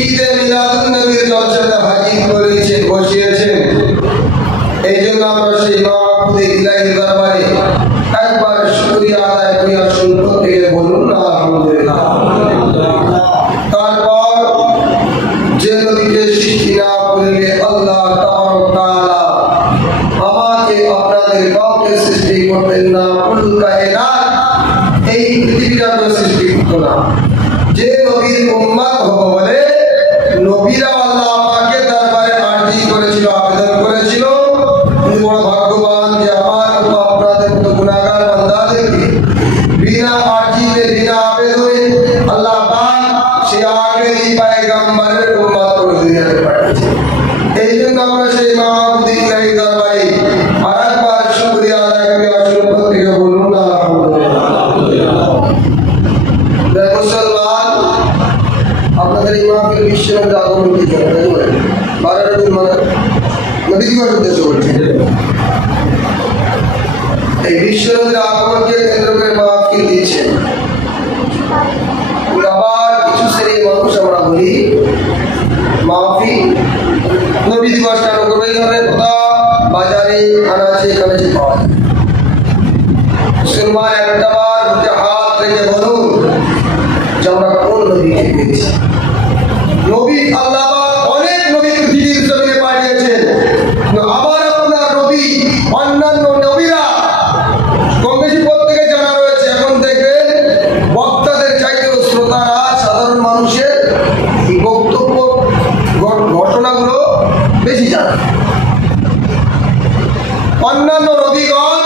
ঈদে মিলাদুন নবীর জলসাতে হাজির করেছেন, বসিয়েছেন। এই জন্য আমরা সেই মাহবুবে ইলাহি দরবারে একবার শুকরিয়া আদায় করি, আসুন প্রত্যেকে বলুন আলহামদুলিল্লাহ। তারপর যে নবীকে সৃষ্টি না করলে আল্লাহ তাআলা আমাকে আপনাদের কাউকে সৃষ্টি করতেন না, কুল কায়নাত এই পৃথিবীটাকে সৃষ্টি করতো না। যে নবীর উম্মত হবো বলে নবীরা আল্লাহ আমাকে দরবারে আরজি করেছিল, আবেদন করেছিল। বড় ভাগ্যবান যে আমার মতো আপনাদের মতো গুনাহগার বান্দাদেরকে বিনা আরজিতে বিনা আবেদনে আল্লাহ পাক সে আখেরি পয়গম্বরের উম্মত করে দুনিয়াতে পাঠিয়েছে। এই জন্য আমরা সেই মাহবুবে ইলাহি দরবারে আরেকবার শুকরিয়া আদায় করি, আসুন প্রত্যেকে বলুন আলহামদুলিল্লাহ। মুসলমান, আপনাদের এই মাহফিল বিশ্বনবীর আগমন কি জানেন? 12 রবিউল মানে নবী দিবস উদ্দেশ্য করছে। এই বিশ্বনবীর আগমনকে কেন্দ্র করে মাহফিল দিয়েছেন। আবার কিছু শ্রেণীর মানুষ আমরা বলি মাহফিল নবী দিবস কেন করবে, এই ধরনের কথা বাজারে আনাচে কানাচে পাওয়া যায়। মুসলমান একটা বার বুকে হাত রেখে বলুন যে আমরা কোন নবীকে পেয়েছি। নবী আল্লাহ অনেক নবী পৃথিবীর জমিনে পাঠিয়েছেন, আবার আপনার নবী অন্যান্য নবীরা কম বেশি প্রত্যেকে জানা রয়েছে। এখন দেখবেন বক্তাদের চাইতেও শ্রোতারা সাধারণ মানুষের বক্তব্য ঘটনাগুলো বেশি জানে। অন্যান্য নবীগণ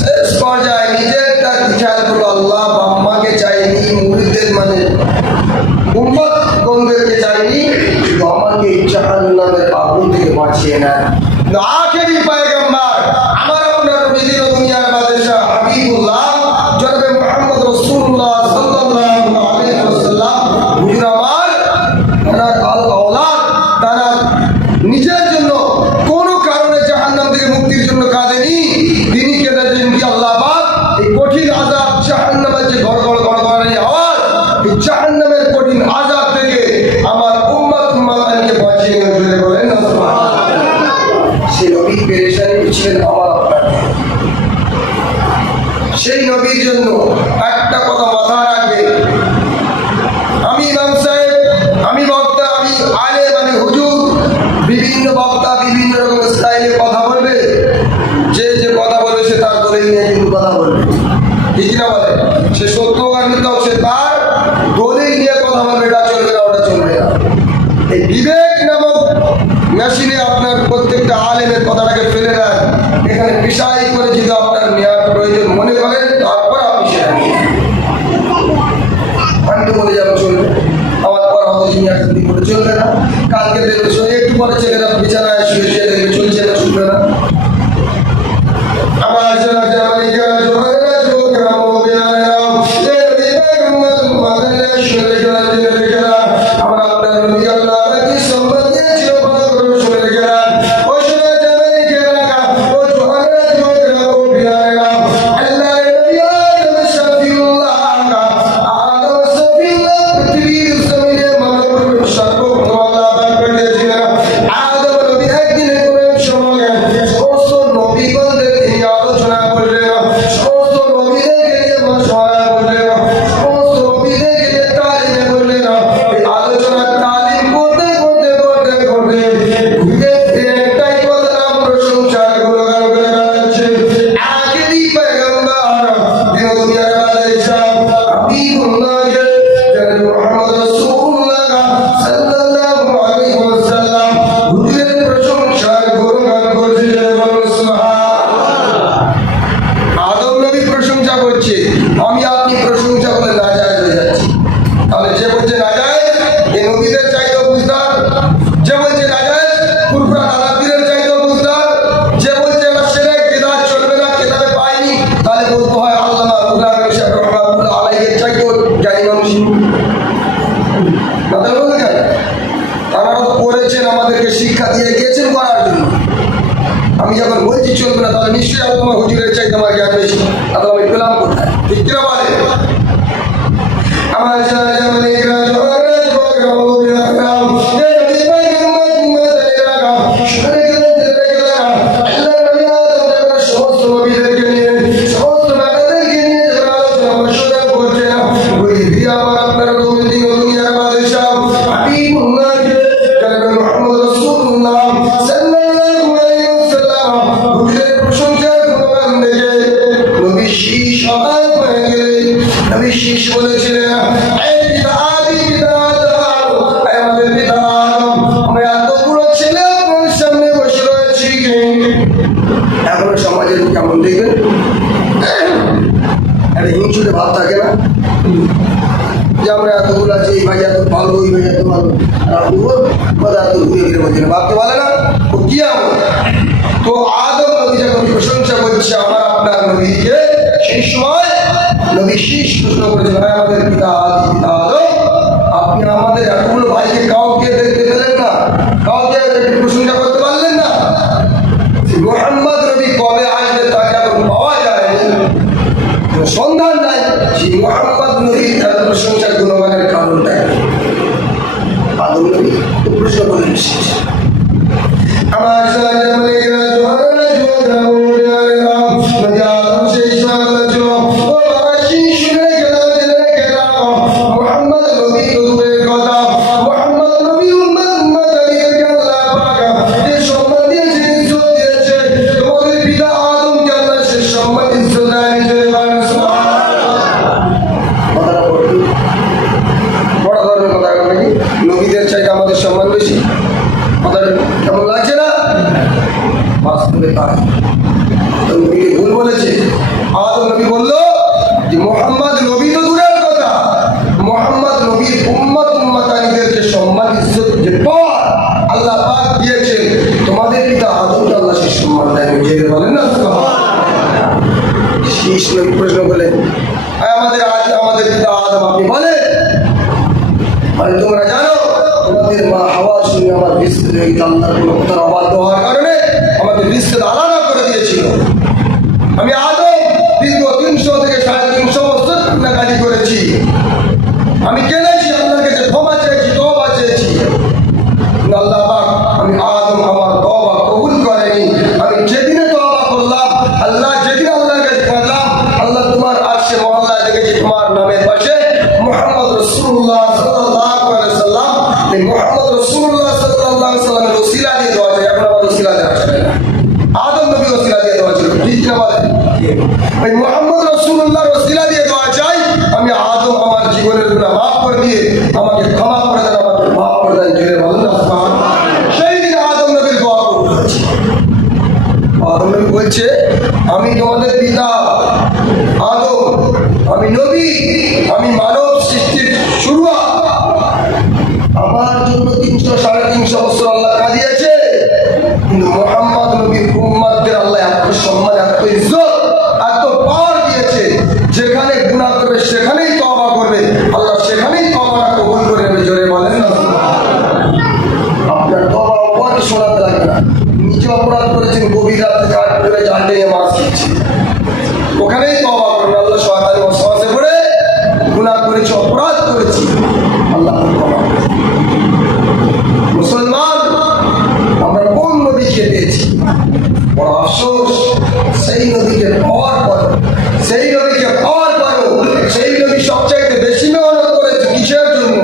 শেষ পর্যায়ে নিজের তার খেয়াল করলো, আল্লাহ আম্মাকে চাইনি, মুরিদদের মানে উম্মত গণদেরকে চাইনি, শুধু আমাকে জাহান্নামের আগুন থেকে বাঁচিয়ে নেন। আখেরি পয়গম্বর আমার আপনার নবীর দুনিয়ার বাদশা হাবিবুল্লাহ জনাবে মুহাম্মদ রাসূলুল্লাহ সাল্লাল্লাহু আলাইহি ওয়াসাল্লাম হুজুর আমার ওনার আওলাদ তারা নিজের জন্য কোনো কারণে জাহান্নাম থেকে মুক্তির জন্য কাঁদেনি। তিনি কেঁদেছেন কি আল্লাহ পাক এই কঠিন আযাব জাহান্নামের যে গড়গড় গড়গড়ানি আওয়াজ, এই জাহান্নামের কঠিন আযাব থেকে আমার উম্মতকে বাঁচিয়ে নিয়ে বলেন না সুবহানাল্লাহ। সেই নবী পেরেশানি ছিলেন আমার আপনার। সেই নবীর জন্য একটা কথা মাথায় রাখবে, আমি ইমাম সাহেব, আমি বক্তা, আমি আলেম, আমি হুজুর, বিভিন্ন বক্তা বিভিন্ন রকম স্টাইলে কথা বলবে। যে যে কথা বলবে সে তার দলিল নিয়ে কিন্তু কথা বলবে, ঠিক না বলে? সে সত্য আর মিথ্যা সে তার দলিল নিয়ে কথা বলবে, এটা চলবে না, ওটা চলবে না। এই বিবেক নামক মেশিনে আপনার প্রত্যেকটা আলেমের কথাটাকে ফেলে দেন। এখানে বিষয় করে যদি আপনার নেওয়ার প্রয়োজন মনে করেন তারপর আপনি সেটা নিয়ে আমি বলে যাবো চলবে, আমার পর হয়তো জিনিস করে চলবে না। কালকে দেখবে একটু পরে ছেলেরা বিছানায় শুয়ে শুয়ে দেখবে চলছে না, ছুটবে না। আমার শিক্ষা দিয়ে গিয়েছেন করার জন্য। আমি যখন বলছি চলবে না তাহলে নিশ্চয়ই আমি তোমার হুজুরের চাই তোমার জ্ঞান বেশি, তাহলে আমি পেলাম কোথায়? ঠিক কিনা বলে? আমার এখনো সমাজে কেমন দেখবেন একটা হিংসুটে ভাব থাকে না যে আমরা এতগুলো আছি, এই ভাই এত ভালো, ওই ভাই এত ভালো, কথা এত ঘুরে ঘুরে বলছে না, ভাবতে পারে না ও কি এমন। তো আদম নবী যখন প্রশংসা করছে আমার আপনার নবীকে, সেই সময় নবী শীষ প্রশ্ন করেছে, ভাই আমাদের পিতা আদম, আপনি আমাদের এতগুলো ভাইকে কাউকে দেখতে পেলেন না, কাউকে প্রশংসা করতে পারলেন না। মুহাম্মদ নবী কবে আসবে তাকে এখন পাওয়া যায়নি, সন্ধান নাই। সেই মুহাম্মদ নবীর এত প্রশংসার গুণগানের কারণটা আদম নবী তো প্রশ্ন করেন আমার নবীদের চাইতে আমাদের সম্মান বেশি, কেমন লাগছে না? বাস্তবে তাই নবীকে ভুল বলেছে। আদম নবী বলল যে মুহাম্মদ নবী তো দূরের কথা, মুহাম্মদ নবীর উম্মত উম্মতানিদেরকে সম্মান ইজ্জত যে পর আল্লাহ পাক দিয়েছেন, তোমাদের পিতা আদমকে আল্লাহ সেই সম্মান দেয়, বলেন না? শীষ নবী প্রশ্ন করলেন, আমাদের পিতা আদম আপনি বলেন, মানে তোমরা জানো তোমাদের মা হাওয়ার সঙ্গে আমার বিচ্ছেদ হয়ে আল্লাহর কোনো কথার অবাধ্য হওয়ার কারণে আমাদের বিচ্ছেদ আলাদা করে দিয়েছিল। আমি আদম দীর্ঘ 300 থেকে 350 বছর কান্নাকাটি করেছি, আমি কেঁদেছি, আল্লাহর কাছে ক্ষমা চেয়েছি, তওবা চেয়েছি, আল্লাহ পাক আমি আদম আমার তওবা কবুল করেনি। আমি যেদিনে তওবা করলাম, আল্লাহ যেদিন আল্লাহর কাছে কাঁদলাম, আল্লাহ তোমার আরশে মহল্লা দেখেছি তোমার নামের পাশে মুহাম্মদ রাসূলুল্লাহ সাল্লাল্লাহু আলাইহি ওয়াসাল্লাম, এই মুহাম্মদ রাসূলুল্লাহ সাল্লাল্লাহু আলাইহি ওয়াসাল্লামের ওসিলা দিয়ে দোয়া চাই। এখন আমার ওসিলা দেওয়া যাবে না, আদম নবীর ওসিলা দিয়ে দোয়া ছিল, ঠিক না বলেন? এই মুহাম্মদ রাসূলুল্লাহর ওসিলা দিয়ে দোয়া চাই, আমি আদম আমার জীবনের গুনাহ মাফ করে দিয়ে আমাকে ক্ষমা করে দেন, আমাকে মাফ করে দেন, জোরে বলেন না সুবহানাল্লাহ। সেই দিন আদম নবীর দোয়া কবুল হয়েছে। আদম নবী বলছে আমি তোমাদের পিতা আদম, আমি নবী, আমি মানব সৃষ্টির শুরুয়াত, আমার জন্য 300-350 বছর আল্লাহ কাঁদিয়েছে, কিন্তু মুহাম্মদ নবীর উম্মতদের আল্লাহ এত সম্মান, এত ইজ্জত, এত পাওয়ার দিয়েছে, যেখানে গুনাহ করবে সেখানেই তওবা করবে, আল্লাহ সেখানেই তওবাটা কবুল করে নেবে, জোরে বলেন না? আপনার তওবা অপরাধ শোনাতে লাগে না, নিজে অপরাধ করেছেন, গভীর রাতে কাঠ করে জাল নিয়ে মাছ খেয়েছে, ওখানেই তওবা করবে, আল্লাহ সহায়তা ওয়াসওয়াসে পড়ে গুনাহ করেছি, অপরাধ করেছি, আল্লাহ ক্ষমা করবে। মুসলমান আমরা কোন নবীকে পেয়েছি? বড় আফসোস, সেই নবীকে পাওয়ার পর, সেই নবীকে পাওয়ার পরও সেই নবী সবচাইতে বেশি মেহনত করেছে কিসের জন্য?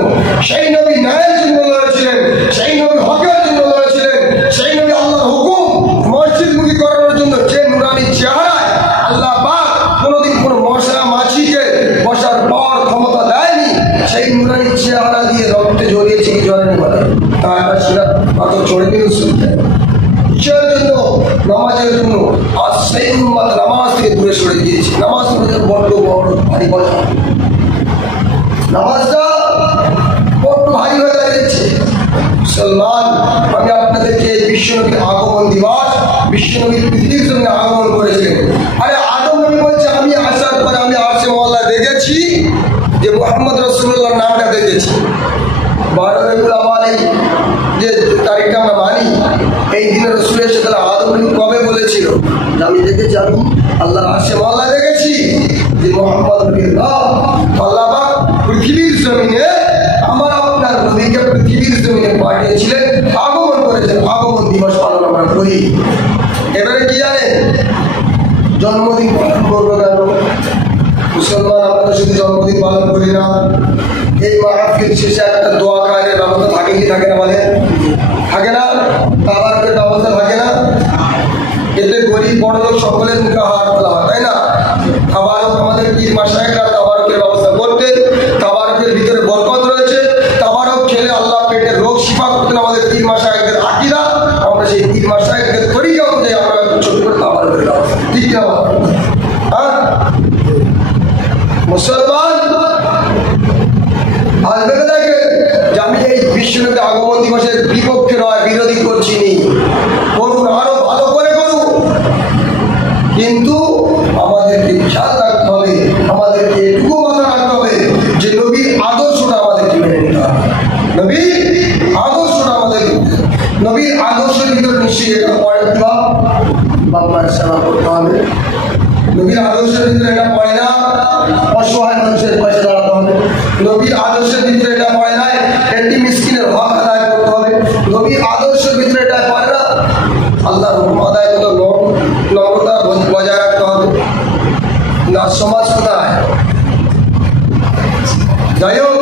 সেই নবী ন্যায়ের জন্য লড়েছিলেন, সেই নবী হকের জন্য লড়েছিলেন, সেই নবী আল্লাহর হুকুম মসজিদমুখী করানোর জন্য যে নুরানি চেহারায় আল্লাহ পাক কোনোদিন কোনো মশা মাছিকে বসার পাওয়ার ক্ষমতা দেয়নি, সেই নুরানি চেহারা দিয়ে রক্তে জড়িয়েছে কি জড়ানি বলে তার সিরাত পাথর চড়ে দিল শুনতে কিসের জন্য? নামাজের জন্য। আজ সেই উম্মত নামাজ থেকে দূরে সরে গিয়েছে, নামাজ বড্ড বড় ভারী কথা, নামাজটা বড্ড ভারী হয়ে দাঁড়িয়েছে। মুসলমান আমি আপনাদেরকে বিশ্বনবীর আগমন দিবস, বিশ্বনবীর পৃথিবীর জন্য আগমন করেছিলেন। আরে আদম নবী বলছে আমি আসার পরে আমি আরশে মহল্লা দেখেছি যে মুহাম্মদ রাসূলুল্লাহর নামটা দেখেছি। 12 রবিউল আউয়াল যে তারিখটা আমরা মানি, এই দিনে রাসূল এসে তারা আদম নবী কবে বলেছিল যে আমি দেখেছি, আমি আল্লাহর আরশে মহল্লা দেখেছি যে মুহাম্মদ নবীর নাম। আল্লাহ পাক পৃথিবীর জমিনে আমার আপনার নবীকে পৃথিবীর জমিনে পাঠিয়েছিলেন, আগমন করেছেন, আগমন দিবস পালন আমরা করি। এবারে কি জানেন জন্মদিন পালন করবো কেন? মুসলমান আমরা শুধু জন্মদিন পালন করি না, এই মাহফিল শেষে একটা দোয়া খায়ের ব্যবস্থা থাকে কি থাকে না? বলে থাকে না? তাবারকের ব্যবস্থা থাকে না? এতে গরিব বড়লোক সকলের মুখে হাত তোলা হয়, তাই না? তাবারক আমাদের পীর মাশায়েখরা তাবারকের ব্যবস্থা করতেন, তাবারকের ভিতরে বরকত রয়েছে, তাবারক খেলে আল্লাহ পেটের রোগ শিফা করতেন আমাদের পীর মাশায়েখদের আকীদা। আমরা সেই পীর মাশায়েখদের তরিকা অনুযায়ী আমরা ছোট আপনার কি বাপ মায়ের সেবা করতে হবে। নবীর আদর্শের ভিতরে এটা পড়ে না অসহায় মানুষের পাশে দাঁড়াতে হবে। নবীর আদর্শের ভিতরে এটা পড়ে না একটি মিসকিনের হক আদায় করতে হবে। নবীর আদর্শের ভিতরে এটা পড়ে না আল্লাহর হুকুম আদায় করতে নম্রতা বজায় রাখতে হবে। না সমাজ কোথায়? যাই হোক,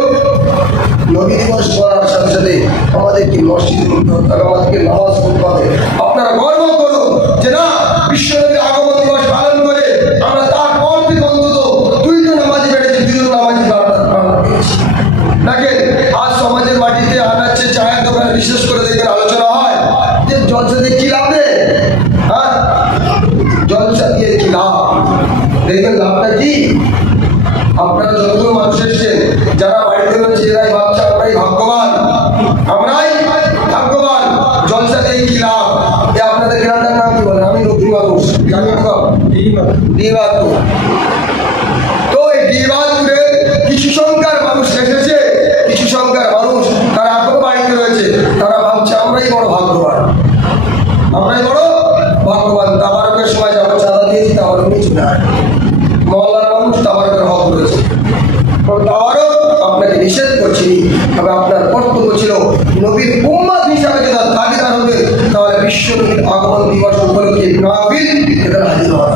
নবী দিবস করার সাথে সাথে আমাদেরকে মসজিদে করতে হবে, আমাদেরকে নামাজ পড়তে হবে। আপনারা গর্ব করুন যে না, বিশ্বনবীর আগমন দিবস পালন করে আমরা তার পর থেকে অন্তত 2জন নামাজি বেড়েছি, 2জন নামাজি পেয়েছি। দেখেন আজ সমাজের মাটিতে আনাচ্ছে চায়ের দোকানে বিশেষ করে দেখবেন আলোচনা হয় যে জলসা দিয়ে কি লাভ রে? হ্যাঁ, জলসা দিয়ে কি লাভ? দেখবেন লাভটা কি? আপনারা যতগুলো মানুষ এসছেন, যারা বাড়িতে রয়েছে এরাই ভাবছে আমরাই ভাগ্যবান, আমরাই ভাগ্যবান। জলসা দিয়ে কি লাভ? আপনাদের গ্রামটার নাম কি বলে? আমি নতুন মানুষ, তো এই ডিবাদপুরে কিছু সংখ্যার মানুষ এসেছে, কিছু সংখ্যার মানুষ তারা এখনো বাড়িতে রয়েছে, তারা ভাবছে আমরাই বড় ভাগ্যবান, আমরাই বড় ভাগ্যবান। তাবারকের সময় যখন চাঁদা দিয়েছি তাবারক নিয়ে চলে আসে, মহল্লার মানুষ তাবারকের হক করেছে। তাবারক আপনাকে নিষেধ করছি, তবে আপনার কর্তব্য ছিল নবীর উম্মত হিসাবে যদি দাবিদার হবে তাহলে বিশ্ব নবীর আগমন দিবস উপলক্ষে নাফিল এদের হাজির হওয়া।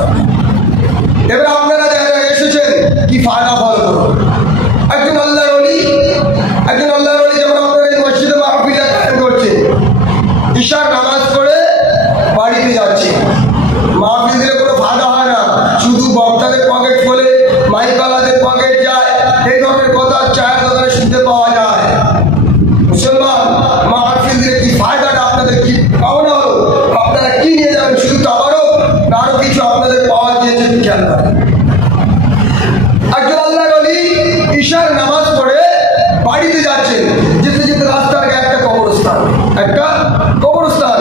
এবার আপনারা যারা এসেছেন কি ফায়দা ফল করুন। একজন আল্লাহর ওলি, একজন আল্লাহর ওলি যেমন আপনারা এই মসজিদে মাহফিলটা কায়েম করছে, ঈশার নামাজ পড়ে বাড়িতে যাচ্ছে। মাহফিল দিলে কোনো ফায়দা হয় না, শুধু বক্তাদের পকেট খোলে, মাইকওয়ালাদের পকেট যায়, এই ধরনের কথা চায়ের দোকানে শুনতে পাওয়া যায়। মুসলমান, মাহফিল দিলে কি ফায়দাটা আপনাদের, কি পাওনা হলো? আপনারা কি নিয়ে যাবেন? শুধু তাবারক না আরো কিছু আপনাদের পাওয়া দিয়েছে খেয়াল করেন। একজন আল্লাহর ওলি ঈশার নামাজ পড়ে বাড়িতে যাচ্ছেন, যেতে যেতে রাস্তার একটা কবরস্থান, একটা কবরস্থান,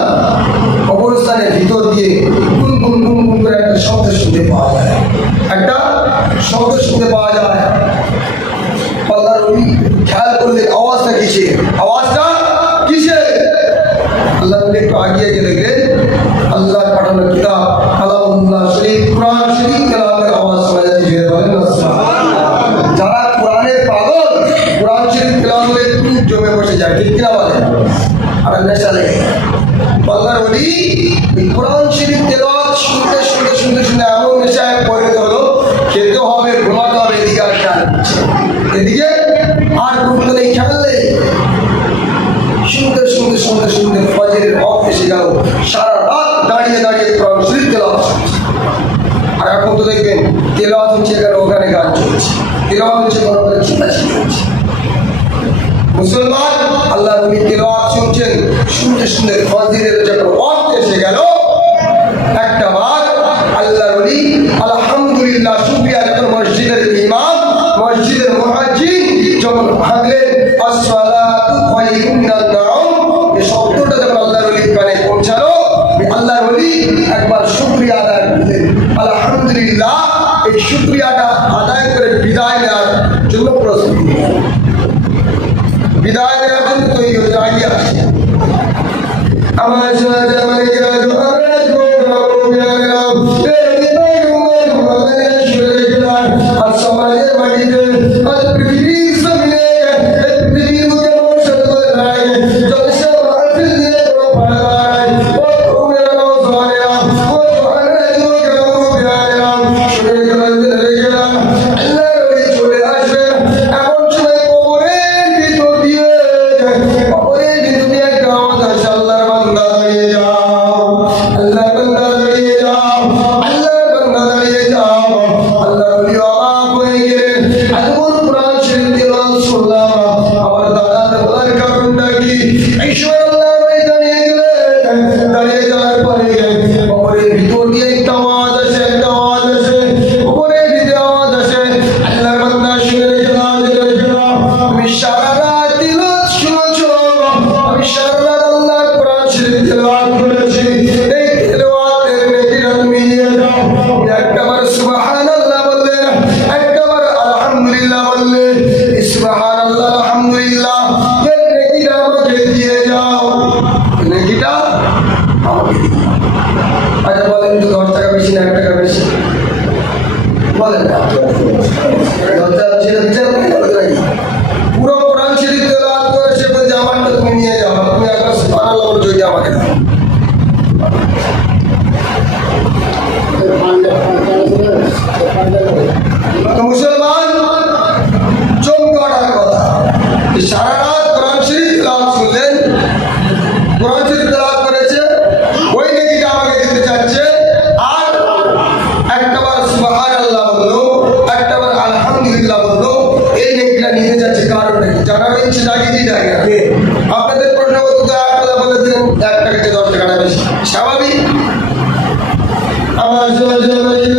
কবরস্থানের ভিতর দিয়ে গুন গুন গুন গুন করে একটা শব্দ শুনতে পাওয়া যায়, একটা শব্দ শুনতে পাওয়া যায়। আল্লাহর ওলি খেয়াল করলে আওয়াজটা কিসে? আওয়াজটা কিসে? আল্লাহর ওলি একটু আগিয়ে গিয়ে দেখলেন আল্লাহর পাঠানো কিতাব কালামুল্লাহ শরীফ, কুরআন শরীফ কালামের আওয়াজ শোনা যাচ্ছে। যারা কোরআনের পাগল, কোরআন শরীফ কালামে খুব জমে বসে যায়, ঠিক কিনা বলে? আর নেশা লেগে আল্লাহর ওলি কোরআন শরীফ তেলাওয়াত শুনতে শুনতে শুনতে শুনতে এমন নেশায় পরিণত হলো, খেতে হবে, ঘুমাতে হবে, এদিকে আর খেয়াল করছে, এদিকে আর ঘুমতে নেই, খেয়াল নেই। শুনতে শুনতে শুনতে শুনতে ফজরের ওয়াক্ত এসে গেল, সারা রাত দাঁড়িয়ে দাঁড়িয়ে কোরআন শরীফ তেলাওয়াত শুনছে। আর এখন তো দেখবেন তেলাওয়াত হচ্ছে এখানে ওখানে গান চলছে, তেলাওয়াত হচ্ছে ওখানে চিল্লাচিল্লি হচ্ছে। মুসলমান, আল্লাহর নবী তেলাওয়াত শুনছেন, শুনতে শুনতে ফজরের যখন ওয়াক্ত এসে গেল, একটা বার আল্লাহর নবী আলহামদুলিল্লাহ শুকরিয়া যখন মসজিদের ইমাম, মসজিদের মুয়াজ্জিন যখন হাঁকলেন আসসালাতু খায়রুম মিনান নাওম, এই শব্দটা যখন আল্লাহর নবীর কানে পৌঁছালো, আল্লাহর নবী একবার শুকরিয়া আদায় করলেন আলহামদুলিল্লাহ। এই শুকরিয়াটা আদায় করে বিদায় নেওয়ার জন্য প্রস্তুত, বিদায় নেওয়ার জন্য তৈরি হতে আগিয়ে আসছে। আমার সমাজের বাড়িতে পৃথিবীর জমিনে পৃথিবীর মুখে নেকিটা আমাকে দিও। আচ্ছা বলেন তো 10 টাকা বেশি না 1 টাকা বেশি বলেন না 10 টাকা ছেড়ে দিতে নাকি পুরো কোরআন শরীফ তেলাওয়াত করে সে বলছে আমারটা তুমি নিয়ে যাও তুমি একবার সুবহানাল্লাহ বলে জয় আমাকে দাও তো মুসলমান চমকার কথা সারা রাত কোরআন শরীফ তেলাওয়াত শুনলেন কোরআন শরীফ তেলাওয়াত করেছে ওই নেকিটা আমাকে দিতে চাচ্ছে আর একটাবার সুবহানাল্লাহ বললো একটাবার আলহামদুলিল্লাহ বললো এই নেকিটা নিতে যাচ্ছে কারণে জানার ইচ্ছে জাগিয়ে দিয়ে যায় না আপনাদের প্রশ্ন উত্তর আপনারা বলে দিলেন 1 টাকা থেকে 10 টাকাটা বেশি স্বাভাবিক আমার Allah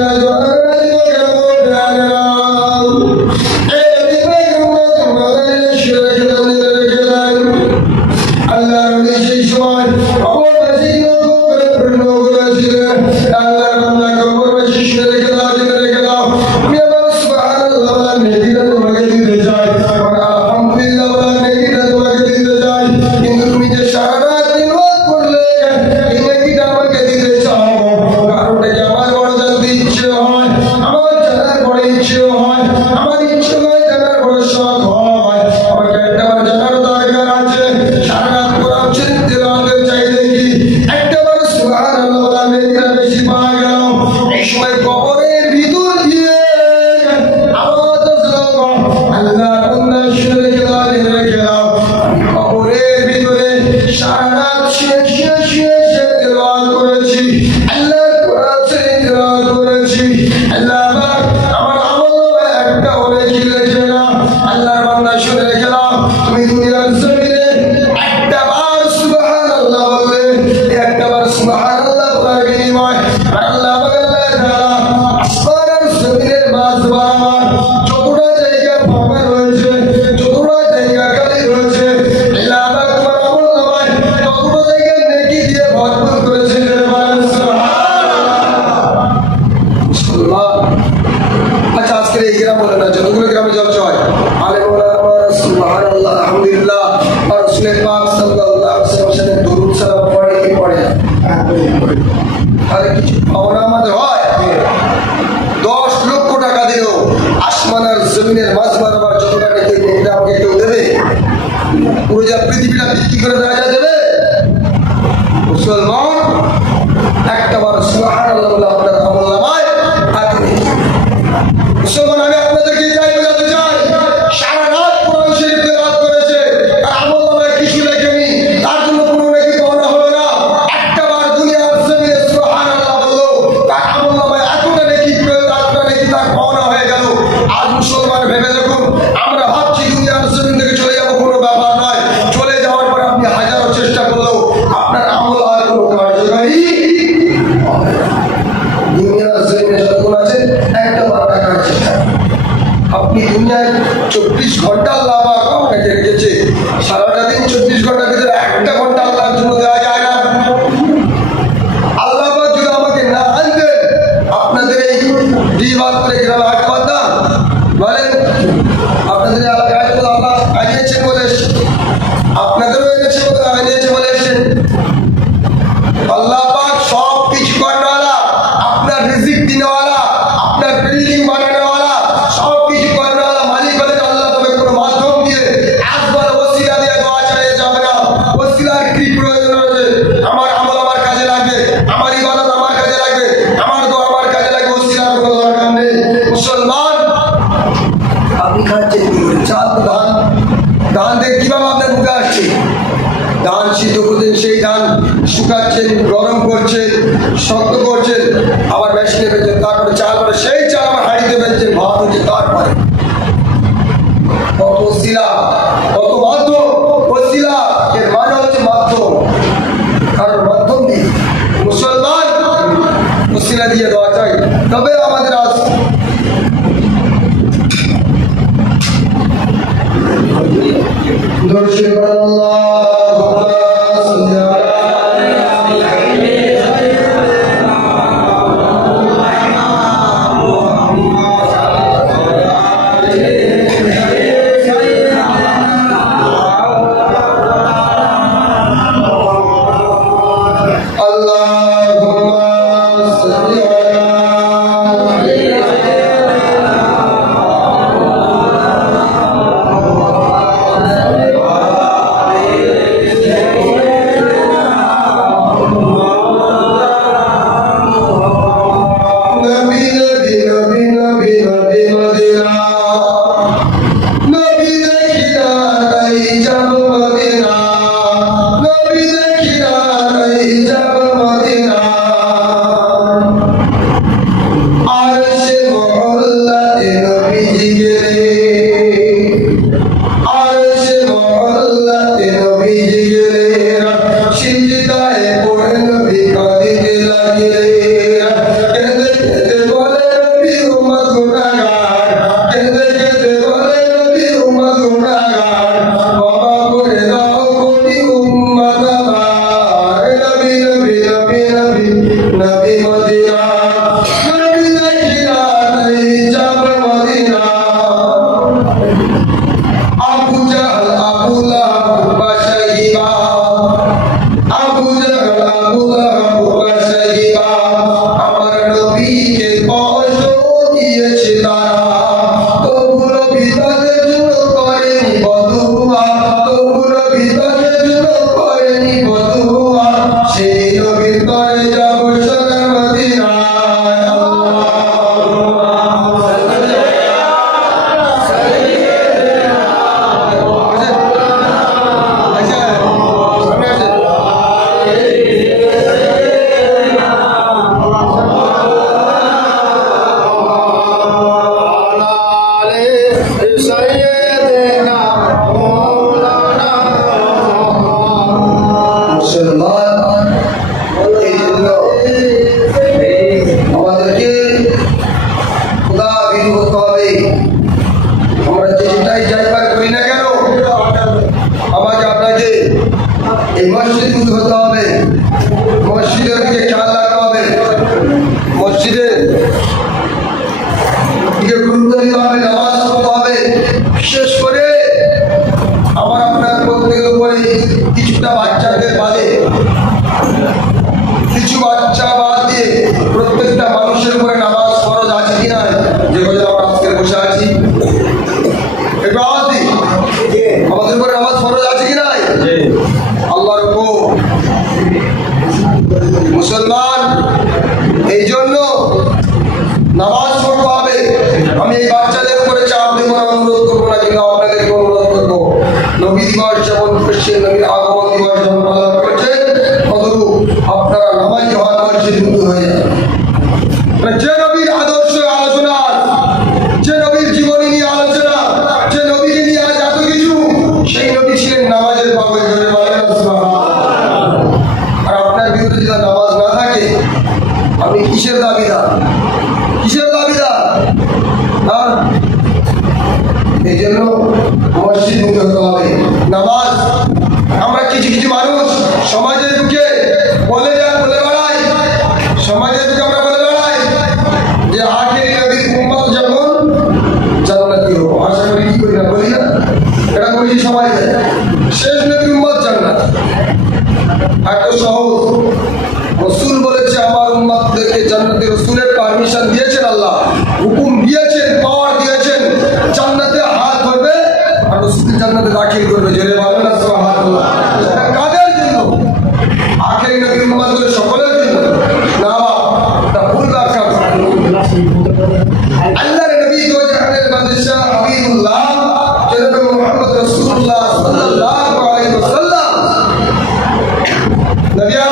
नबी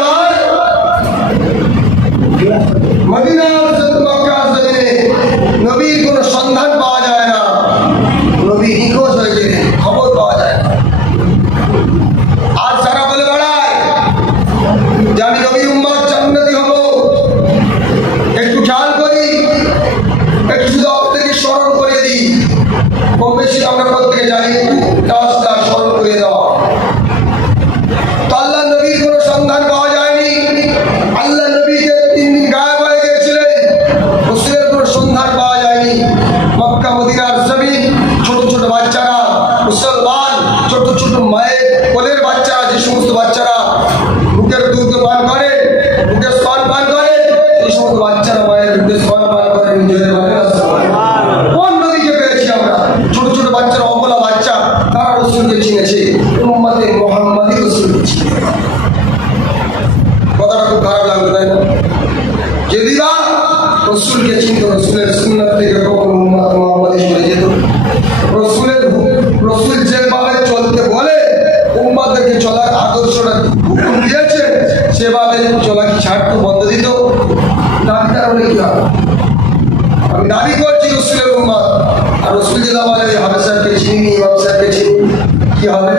খারাপ লাগবে, তাই না? যদিবা রসুলকে চিনত, রসুলের সুন্নাত থেকে কখনো উম্মত মুহাম্মাদি সরে যেত। রসুল যেভাবে চলতে বলে উম্মতকে চলার আদর্শটা হুকুম দিয়েছে, সেভাবে চলা কি ছাড়তো, বন্ধ দিত? দাবিটা হলে কি হবে? আমি দাবি করছি রসুলের উম্মত, আর রসুল যেটা বলে হাফেজ সাহেবকে চিনি, ইমাম সাহেবকে চিনি, কি হবে?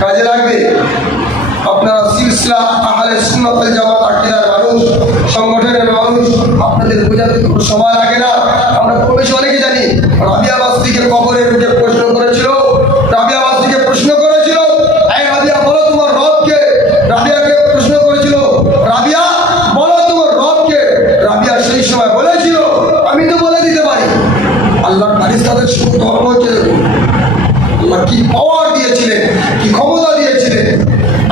কাজে লাগবে? আপনারা সিলসিলা আহলে সুন্নাত ওয়াল জামাত আকীদার মানুষ, সংগঠনের মানুষ, আপনাদের বোঝাতে কোনো সময় লাগে না। আমরা বেশি অনেকে জানি। রাবিয়া বাস্তিকে কবরে ঢুকে প্রশ্ন করেছিল, রাবিয়া বাস্তিকে প্রশ্ন করেছিল, এই রাবিয়া বলো তোমার রবকে। রাবিয়াকে প্রশ্ন করেছিল, রাবিয়া বলো তোমার রবকে। রাবিয়া সেই সময় বলেছিল, আমি তো বলে দিতে পারি। আল্লাহর ফারিস্তাদের শুধু ধর্ম হচ্ছে, আল্লাহ কি পাওয়ার দিয়েছিলেন, কি ক্ষমতা দিয়েছিলেন।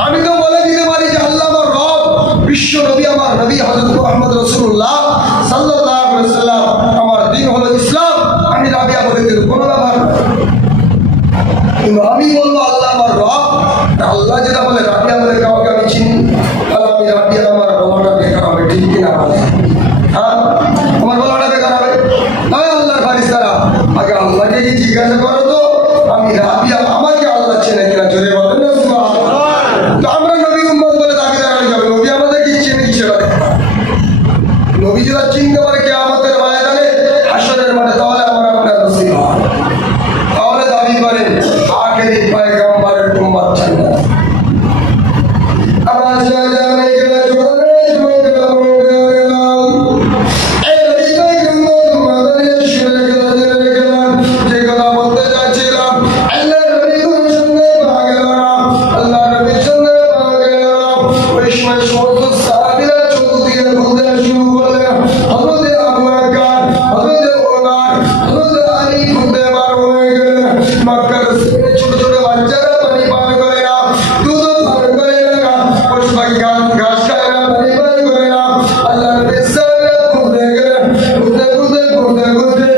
আমি তো বলে দিতে পারি যে আল্লাহ আমার রব, বিশ্ব নবী আমার নবী হযরত মুহাম্মদ রাসূলুল্লাহ সাল্লাল্লাহু আলাইহি ওয়াসাল্লাম, আমার দ্বীন হলো ইসলাম। আমি রাবিয়া বলে দিতে কোনো ব্যাপার না। কিন্তু আমি বলবো আল্লাহ আমার রব, আল্লাহ যেটা বলে রাবিয়া বলে কাউকে আমি চিনি, তাহলে আমি রাবিয়া আমার বলাটা বেকার হবে, ঠিক কিনা বলে? হ্যাঁ, আমার বলাটা বেকার হবে। তাই আল্লাহর ফারিস্তারা আগে আল্লাহকে কি জিজ্ঞাসা করো তো আমি রাবিয়া আমাকে আল্লাহ চেনে কিনা, জোরে বলেন না সুবহানাল্লাহ। তো আমরা নবী উম্মত বলে দাবিদার হয়ে যাবে, নবী আমাদের কি চেনে কিসের? নবী যারা চিনতে পারে কিয়ামতের ময়দানে, হাসরের মাঠে, তাহলে আমরা আপনার নসিব হয়। তাহলে দাবি করেন আখেরি পয়গম্বরের উম্মত জান্নাত। আবার জানে গেলে জোরে জোরে গেলাম, এই নবী পয়গম্বর মাদানে শুনে গেলাম, যে কথা বলতে যাচ্ছিলাম, আল্লাহ নবীর সঙ্গে ভাগে গেলাম, আল্লাহ নবীর সঙ্গে ভাগে গেলাম। ওই সময় সমস্ত সাহাবীরা চতুর্দিকে ঘুরতে শুরু করলেন। হযরত আবু বকর, হযরত ওমর, হযরত আলী ঘুরতে বার হয়ে গেলেন। মক্কার ছোট ছোট বাচ্চারা পানি পান করে না, দুধ পান করে না, পশু পাখি ঘাস খায় না, পানি পান করে না। আল্লাহ নবীর সামনে ঘুরতে গেলেন, ঘুরতে ঘুরতে ঘুরতে ঘুরতে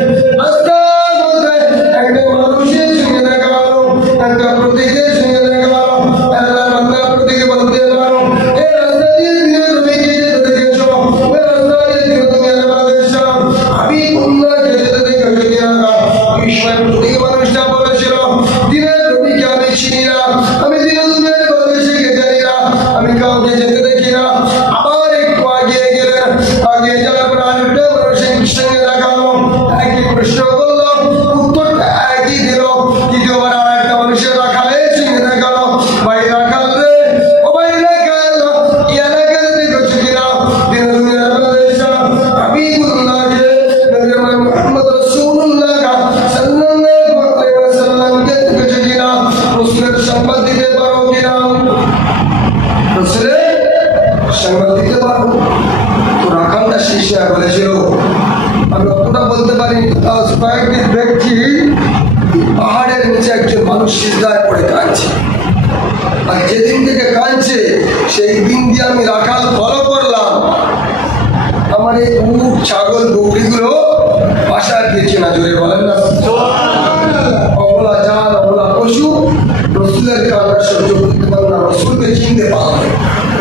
রাস্তার মধ্যে একটা মানুষের সঙ্গে দেখা হলো, একটা প্রতীকের সঙ্গে দেখা হলো। আল্লাহ বান্দা প্রতীকে বলতে পারো, এই রাস্তা দিয়ে তুমি নবীকে যেতে দেখেছো, ওই রাস্তা দিয়ে তুমি আল্লাহ দেখেছো, আমি উম্মতকে যেতে দেখেছো কিনা? এই সময় প্রতীকে মানুষটা বলেছিল, দিনের নবীকে আমি চিনি না, আমি দিনের দুনিয়ার বাংলাদেশে জানি না, আমি কাউকে যেতে দেখি না। আবার একটু আগিয়ে গেলেন, আগিয়ে যাওয়ার পর আরেকটা মানুষের সঙ্গে দেখা হলো, একই প্রশ্ন করলো, উত্তরটা একই দিল। দ্বিতীয়বার আর একটা মানুষের রাখালের সঙ্গে দেখা হলো, ভাই রাখাল রে, ও ভাই রাখাল, এই এলাকাতে দেখেছো কিনা দিনের দুনিয়ার বাংলাদেশে আমি উল্লাহকে নবী মুহাম্মদ রাসূলুল্লাহ সাল্লাল্লাহু আলাইহি ওয়াসাল্লামকে দেখেছো কিনা? রাসূলের সংবাদ দিতে পারো কিনা? রাসূলের সংবাদ দিতে পারো? তো রাখালটা শিষ্য বলেছিল, আমি অতটা বলতে পারি। কয়েকটি ব্যক্তি পাহাড়ের নিচে একজন মানুষ সিজদায় পড়ে কাঁদছে, আর যেদিন থেকে কাঁদছে সেই দিন দিয়ে আমি রাখাল ফলো করলাম, আমার এই উট ছাগল বকরিগুলো বাসায় দিয়েছে না, জোরে বলেন না। অবলা জান, অবলা পশু রসুলের কান্না সহ্য করতে পারে না, রসুলকে চিনতে পারে।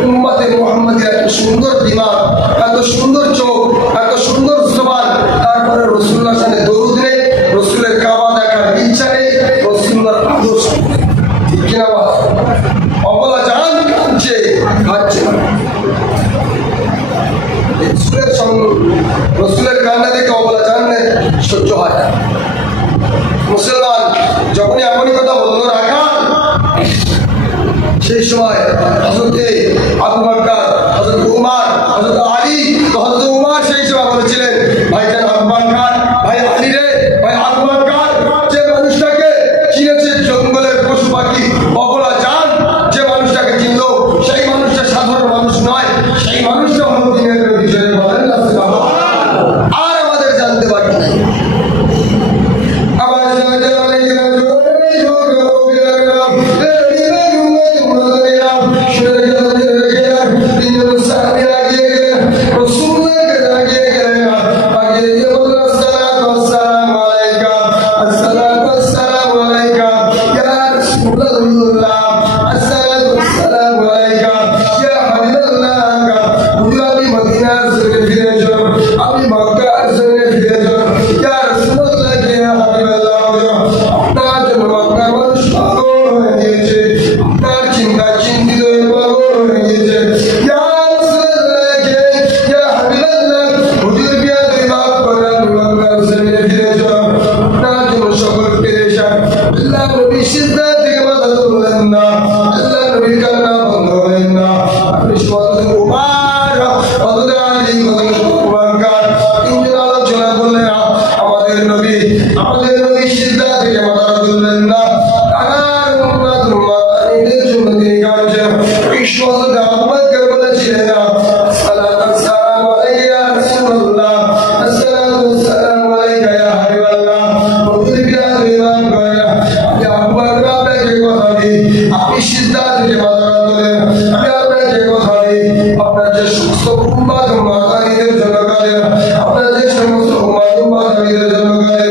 উম্মতে মুহাম্মাদের এত সুন্দর দিমাগ, এত সুন্দর চোখ, এত সুন্দর জবান, তারপরে রসুল্লাহর সাথে দরুদ নেই, রসুলের কাবা দেখার ইচ্ছা নেই, রসুল্লাহর আদর্শ, ঠিক কিনা? অবলা জান কাঁদছে, খাচ্ছে না। রসুলের কান্না দেখে অবলা জানলে সহ্য হয় না। মুসলমান যখনই এমনই কথা বললো রাখাল, সেই সময় হযরতে আবু বকর, হযরত উমর, হযরত আলী, হযরত উমর সেই সময় বলেছিলেন, ভাইজান আবু বকর, ভাই আলী রে, ভাই আবু বকর, যে মানুষটাকে চিনেছে জঙ্গলের পশু পাখি, অবলা জান যে মানুষটাকে চিনল, সেই মানুষটা সাধারণ মানুষ নয়, সেই মানুষটা হলো দিনের বিষয়ে বলেন না সুবহানাল্লাহ। আর আমাদের জানতে বাকি নাই। আবার السلام عليك يا حبيب الله যে সমস্ত উম্মাত মাতানিদের জন্য কাঁদে, আপনারা যে সমস্ত উম্মাত মাতানিদের জন্য কাঁদে।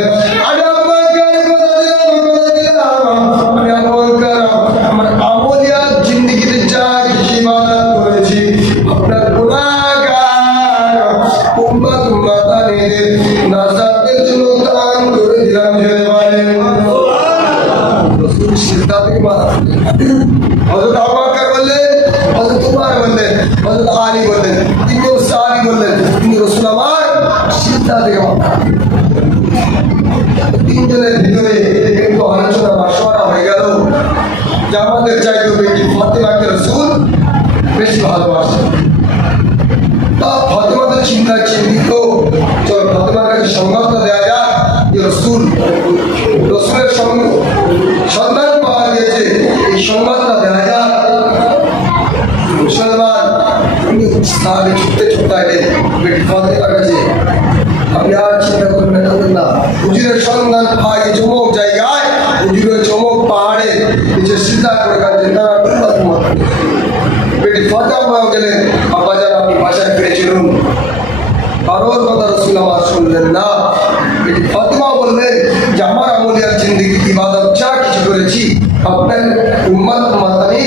আমি আমার আমলিয়া জিন্দেগিতে যা কিছু ইবাদত করেছি আপনার গুনাহগার উম্মাত মাতানিদের নাজাতের জন্য দান করে দিলাম। জোরে বলেন রাসূল সিজদা থেকে মাথা হযরত আবু বকর বললেন, হযরত উমর বললেন, হযরত আলী বললেন, তিনজন সাহাবী বললেন তিনি রাসূল আমার সিজদা থেকে মাথা। তিনজনের ভিতরে একটু আলোচনা মাশওয়ারা হয়ে গেল যে আমাদের চাইতে বেটি ফাতেমাকে রাসূল বেশি ভালোবাসেন। তা ফাতেমা তো চিন্তিত, চল ফাতেমার কাছে সংবাদটা দেওয়া যাক যে রসুলের সন্ধান পাওয়া গিয়েছে, এই সংবাদটা দেওয়া যাক। মুসলমান উনি তাহলে ছুটতে ছুটতে এলেন বেটি ফাতেমার কাছে। আপনি আর চিন্তা করবেন না, হুজুরের সন্ধান পায় চমক জায়গায়, হুজুরের চমক পাহাড়ে নিচে সিজদা করে কাঁদছেন, তারা বেটি ফাতেমা গেলেন, আব্বাজান আপনি বাসায় ফিরে চলুন। কারোর কথা রাসূল আমার শুনলেন না। বেটি ফাতেমা বললেন যে আমার আমলিয়ার জিন্দেগি ইবাদত যা কিছু করেছি আপনার উম্মত মাতানি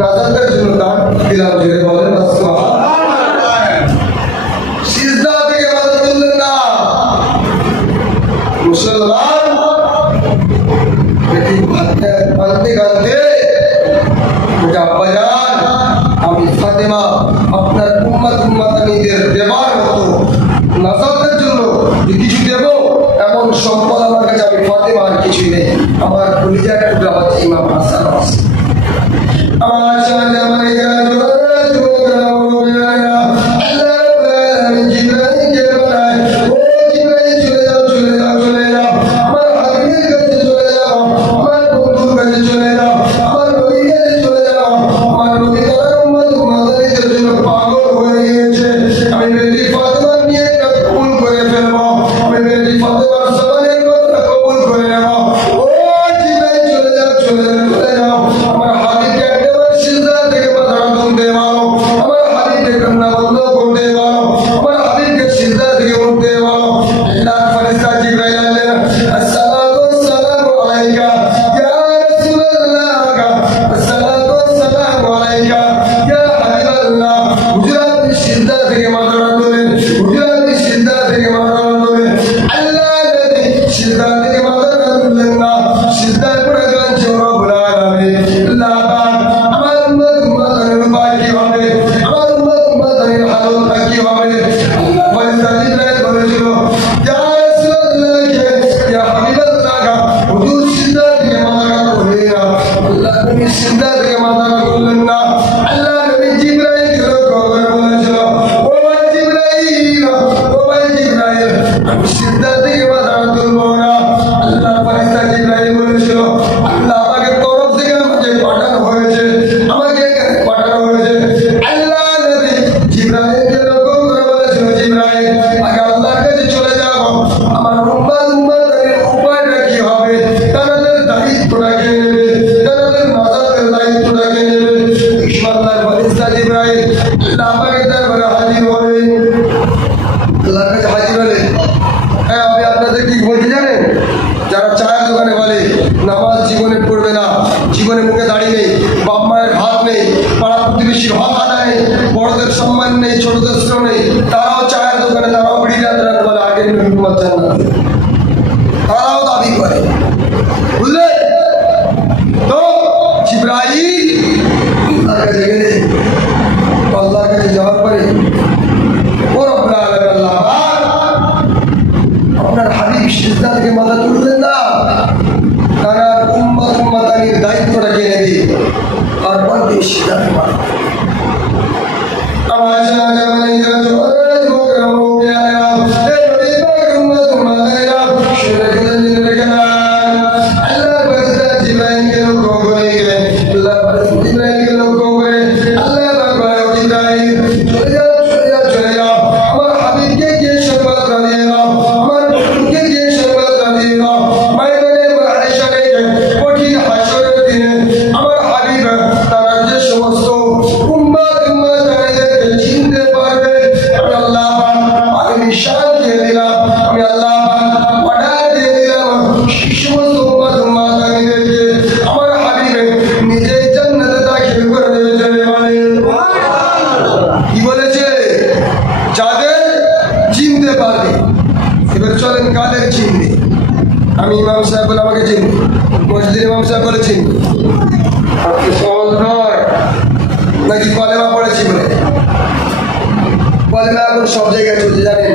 নাজাতের জন্য দান দিলাম। জোরে বলেন সুবহানাল্লাহ। সিজদা থেকে মাথা তুললেন না মুসলমান। বেটি কাঁদতে কাঁদতে আব্বাজান আমি ফাতেমা আপনার উম্মত মাতানিদের দেবার মতো নাজাতের জন্য কিছু দেব এমন সম্পদ আমার কাছে আমি ফাতেমা আর কিছুই নেই। আমার কলিজার টুকরা হচ্ছে ইমাম হাসান। আমার সামনে আমার আমার আমি ইমাম সাহেব বলে আমাকে চিনি, মসজিদের ইমাম সাহেব বলে চিনি। আপনি সহজ নয় নাকি কলেমা পড়েছি বলে? কলেমা এখন সব জায়গায় চলছে জানেন।